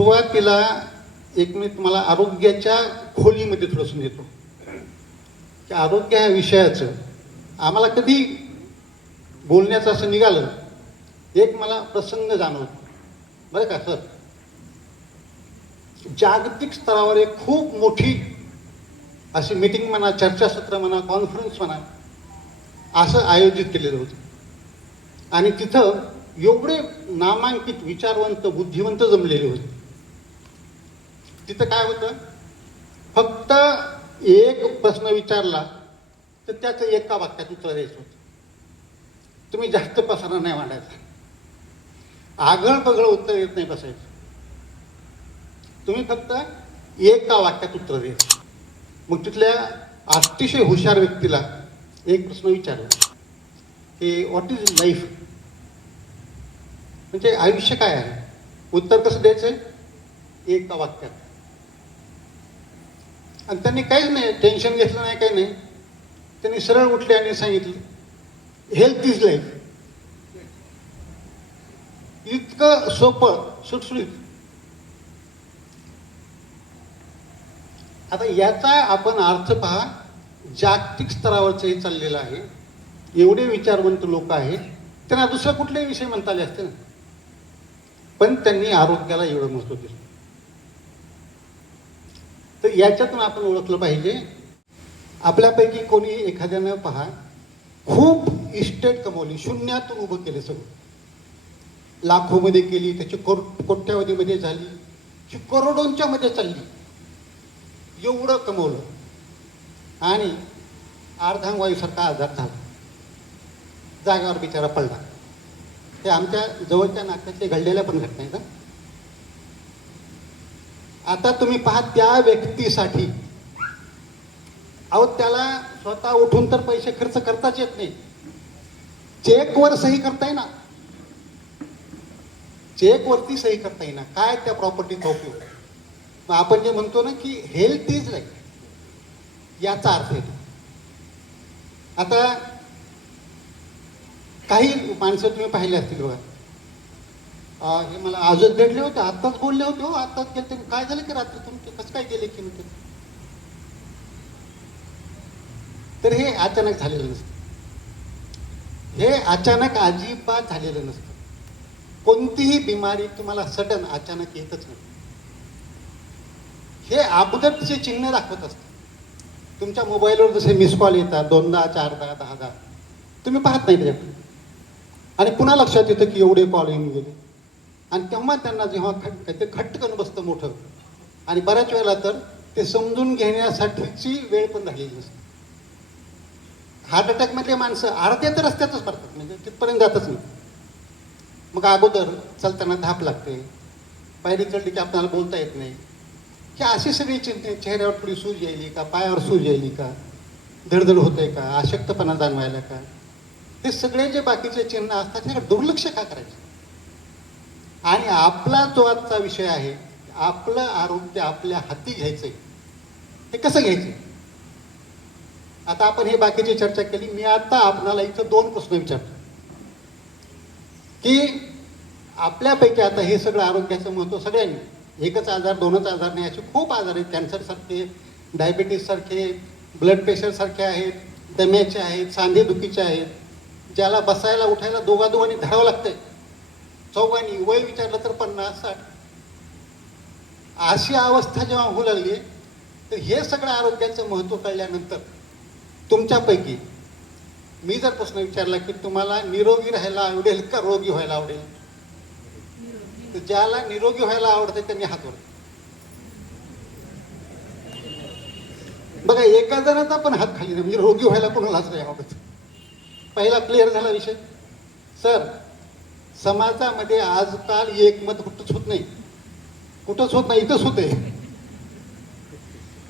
सुरुवातीला एक मी तुम्हाला आरोग्याच्या खोलीमध्ये थोडंसं नेतो की आरोग्य ह्या विषयाचं आम्हाला कधी बोलण्याचं असं निघालं, एक मला प्रसंग जाणवतो बरं का सर. जागतिक स्तरावर एक खूप मोठी अशी मीटिंग म्हणा, चर्चासत्र म्हणा, कॉन्फरन्स म्हणा, असं आयोजित केलेलं होतं आणि तिथं एवढे नामांकित विचारवंत बुद्धिवंत जमलेले होते. तिथं काय होतं, फक्त एक प्रश्न विचारला तर त्याचं एका वाक्यात उत्तर द्यायचं होतं. तुम्ही जास्त पसारा नाही मांडायचा, आगळ पगळ उत्तर येत नाही बसायचं, तुम्ही फक्त एका वाक्यात उत्तर द्यायचं. मग तिथल्या अतिशय हुशार व्यक्तीला एक प्रश्न विचारला की व्हॉट इज लाईफ, म्हणजे आयुष्य काय आहे. उत्तर कसं द्यायचंय, एका वाक्यात. आणि त्यांनी काहीच नाही टेन्शन घेतलं नाही, काही नाही. त्यांनी सरळ उठले आणि सांगितलं हेल्थ इज लाईफ. इतकं सोपं, सुटसुटीत. आता याचा आपण अर्थ पहा, जागतिक स्तरावरचं हे चाललेलं आहे. एवढे विचारवंत लोक आहेत, त्यांना दुसरा कुठलाही विषय म्हणता आले असते ना, पण त्यांनी आरोग्याला एवढं महत्त्व दिलं. तर याच्यातून आपण ओळखलं पाहिजे, आपल्यापैकी कोणी एखाद्यानं पहा खूप इस्टेट कमवली, शून्यातून उभं केलं सगळं, लाखोमध्ये केली, त्याची कोट्यावधीमध्ये झाली, ती करोडोंच्या मध्ये चालली, एवढं कमवलं आणि अर्धांगवायूसारखा आजार झाला, जागेवर बिचारा पडला. हे आमच्या जवळच्या नात्यातले घडलेल्या पण घटना आहेत. आता तुम्ही पहा त्या व्यक्तीसाठी, अहो त्याला स्वतः उठून तर पैसे खर्च करताच येत नाही, चेकवर सही करता येईना, चेकवरती सही करता येईना, काय त्या प्रॉपर्टीचा उपयोग. मग आपण जे म्हणतो ना की हेल्थ इज लाईफ, याचा अर्थ येतो. आता काही माणसं तुम्ही पाहिले असतील बघा, हे मला आजच भेटले होते, आत्ताच बोलले होते, हो आत्ताच गेले, काय झालं की रात्री तुमचे कसं काय गेले की म्हणते. तर हे अचानक झालेलं नसतं, हे अचानक अजिबात झालेलं नसतं. कोणतीही बिमारी तुम्हाला सडन अचानक येतच नाही, हे अगोदरचे चिन्ह दाखवत असतं. तुमच्या मोबाईलवर जसे मिस कॉल येतात, 2दा 4दा 10दा, तुम्ही पाहत नाही त्याच्याकडे, आणि पुन्हा लक्षात येतं की एवढे कॉल येऊन गेले. आणि तेव्हा त्यांना जेव्हा ते खटकन बसतं मोठं, आणि बऱ्याच वेळेला तर ते समजून घेण्यासाठीची वेळ पण राहिलेली नसते. हार्ट अटॅक मधले माणसं अर्ध्या तर रस्त्यातच पडतात, म्हणजे तिथपर्यंत जातच नाही. मग अगोदर चालताना धाप लागते, पायरी चढली की आपल्याला बोलता येत नाही, की अशी सगळी चिंते, चेहऱ्यावर थोडी सूज यायली का, पायावर सूज यायली का, धडधड होते का, अशक्तपणा जाणवायला का, हे सगळे जे बाकीचे चिन्ह असतात त्याकडे दुर्लक्ष का करायचं. आणि आपला जो आजचा विषय आहे, आपलं आरोग्य आपल्या हाती घ्यायचंय, हे कसं घ्यायचं. आता आपण हे बाकीची चर्चा केली, मी आता आपणाला इथं 2 प्रश्न विचारतो की आपल्यापैकी आता हे सगळं आरोग्याचं महत्त्व सगळ्यांनी, एकच आजार 2च आजार नाही, असे खूप आजार आहेत. कॅन्सर सारखे, डायबिटीस सारखे, ब्लड प्रेशर सारखे आहेत, दम्याचे आहेत, सांधेदुखीचे आहेत, ज्याला बसायला उठायला दोघांनी धरावं लागतंय, चौघांनी. वय विचारलं तर 50-60. अशी अवस्था जेव्हा होऊ लागली, तर हे सगळं आरोग्याचं महत्त्व कळल्यानंतर तुमच्यापैकी मी जर प्रश्न विचारला की तुम्हाला निरोगी राहायला आवडेल का रोगी व्हायला आवडेल, तर ज्याला निरोगी व्हायला आवडते त्यांनी हात वर. बघा, एका जणाचा पण हात खाली नाही, म्हणजे रोगी व्हायला कोणालाच नाही आवडत. पहिला क्लिअर झाला विषय. सर, समाजामध्ये आजकाल एकमत कुठंच होत नाही, कुठंच होत नाही, इथंच होते.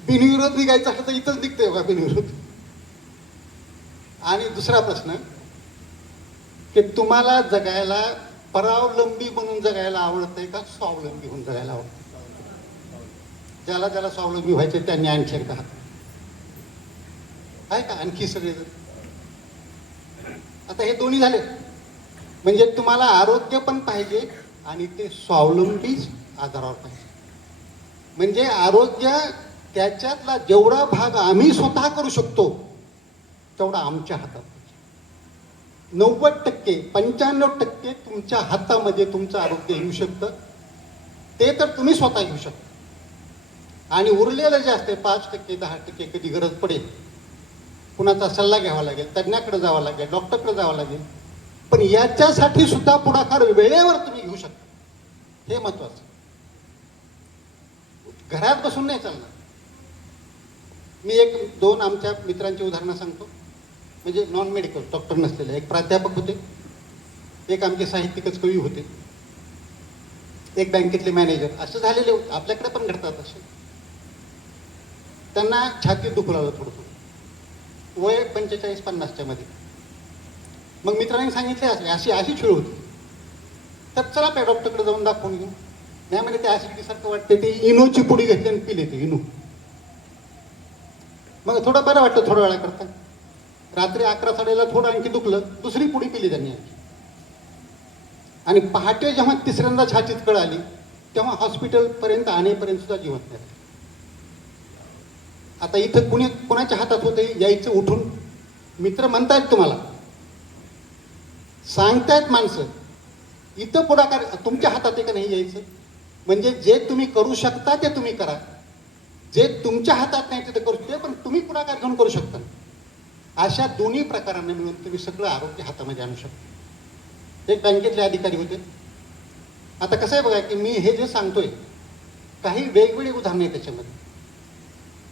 बिनविरोध निघायचं असलं तर इथंच निघतंय बघा बिनविरोध. आणि दुसरा प्रश्न की तुम्हाला जगायला परावलंबी म्हणून जगायला आवडतंय का स्वावलंबी म्हणून जगायला आवडतं. ज्याला ज्याला स्वावलंबी व्हायचे त्यांनी आणखी एकदा हात आहे का, आणखी सगळे. आता हे दोन्ही झाले, म्हणजे तुम्हाला आरोग्य पण पाहिजे आणि ते स्वावलंबी आधारावर पाहिजे. म्हणजे आरोग्य त्याच्यातला जेवढा भाग आम्ही स्वतः करू शकतो तेवढा आमच्या हातात. 90% 95% तुमच्या हातामध्ये तुमचं आरोग्य येऊ शकतं. ते तर तुम्ही स्वतः घेऊ शकता. आणि उरलेलं जे असते 5% 10% कधी गरज पडेल कुणाचा सल्ला घ्यावा लागेल, तज्ज्ञाकडे जावं लागेल, डॉक्टरकडे जावं लागेल. पण याच्यासाठी सुद्धा पुढाकार वेळेवर तुम्ही घेऊ शकता. हे महत्वाचं. घरात बसून नाही चालणार. मी 1-2 आमच्या मित्रांची उदाहरणं सांगतो. म्हणजे नॉन मेडिकल डॉक्टर नसलेले. एक प्राध्यापक होते, एक आमचे साहित्यिकच कवी होते, एक बँकेतले मॅनेजर. असं झालेले होते, आपल्याकडे पण घडतात असे. त्यांना छातीत दुखू लागलं थोडं थोडं, वय 45-50च्या मध्ये. मग मित्रांनी सांगितले अशी वेळ होती, तर चला काय डॉक्टरकडे जाऊन दाखवून घेऊ. नाही म्हणजे ते ॲसिडिटीसारखं वाटते, ते इनोची पुडी घेतली आणि पिले ते इनो. मग थोडं बरं वाटतं थोड्या वेळा करता. रात्री 11-11:30 थोडं आणखी दुखलं, दुसरी पुडी पिली त्यांनी आणखी. आणि पहाटे जेव्हा तिसऱ्यांदा छातीत कळ आली तेव्हा हॉस्पिटलपर्यंत आणेपर्यंत सुद्धा जिवंत नाही. आता इथं कुणाच्या हातात होते यायचं उठून? मित्र म्हणतायत तुम्हाला, सांगतायत माणसं, इथं पुढाकार तुमच्या हातात आहे का नाही यायचं? म्हणजे जे तुम्ही करू शकता ते तुम्ही करा, जे तुमच्या हातात नाही ते करू शकते, पण तुम्ही पुढाकार घेऊन करू शकता. अशा दोन्ही प्रकारांना मिळून तुम्ही सगळं आरोग्य हातामध्ये आणू शकता. एक बँकेतले अधिकारी होते. आता कसं आहे बघा की मी हे जे सांगतोय काही वेगवेगळी उदाहरणं आहेत त्याच्यामध्ये.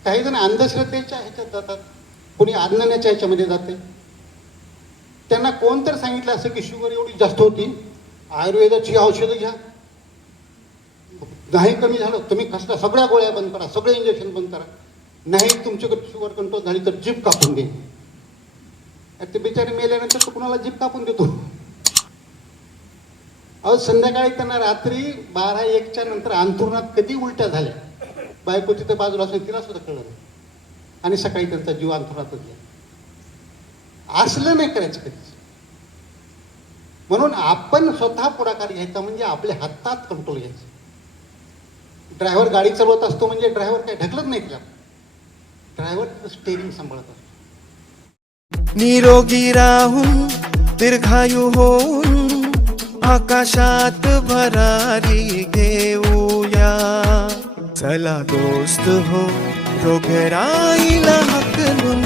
काही जण अंधश्रद्धेच्या ह्याच्यात जातात, कोणी अज्ञानाच्या ह्याच्यामध्ये जाते. त्यांना कोण तर सांगितलं असं की शुगर एवढी जास्त होती, आयुर्वेदाची औषधं घ्या, नाही कमी झालं तुम्ही कसल्या सगळ्या गोळ्या बंद करा, सगळे इंजेक्शन बंद करा, नाही तुमच्याकडे शुगर कंट्रोल झाली तर जीभ कापून दे. ते बिचारे मेल्यानंतर तो कुणाला जीभ कापून देतो? अहो संध्याकाळी त्यांना रात्री 12-1च्या नंतर अंथरुणात कधी उलट्या झाल्या, बायको तिथे बाजूला असून तिला सुद्धा कळलं नाही, आणि सकाळी त्यांचा जीव अंथरुणातच गेला. असलं नाही करायचं कधीच. म्हणून आपण स्वतः पुढाकार घ्यायचा, म्हणजे आपल्या हातात कंट्रोल घ्यायचं. ड्रायव्हर गाडी चालवत असतो म्हणजे ड्रायव्हर काय ढकलत नाही तिला, ड्रायव्हर स्टेरिंग सांभाळत असतो. निरोगी राहून दीर्घायू होऊन आकाशात भरारी घेऊया. चला दोस्त हो रोगराईला हाकलून